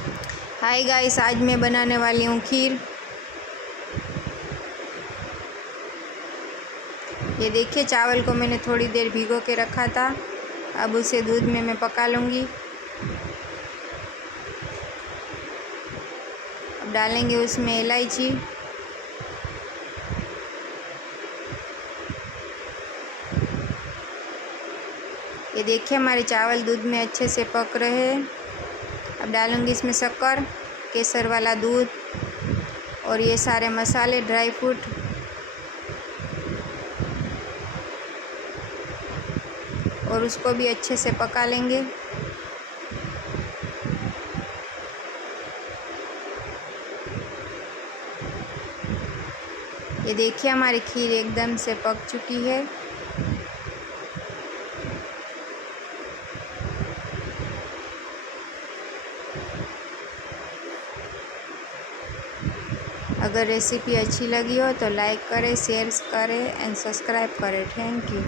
Hi guys, आज मैं बनाने वाली हूँ खीर। ये देखिए, चावल को मैंने थोड़ी देर भिगो के रखा था। अब उसे दूध में मैं पका लूँगी। अब डालेंगे उसमें इलायची, ये देखिए हमारे चावल दूध में अच्छे से पक रहे हैं। अब डालूँगी इसमें शक्कर, केसर वाला दूध और ये सारे मसाले, ड्राई फ्रूट। और उसको भी अच्छे से पका लेंगे। ये देखिए हमारी खीर एकदम से पक चुकी है। अगर रेसिपी अच्छी लगी हो तो लाइक करें, शेयर करें एंड सब्सक्राइब करें। Thank you.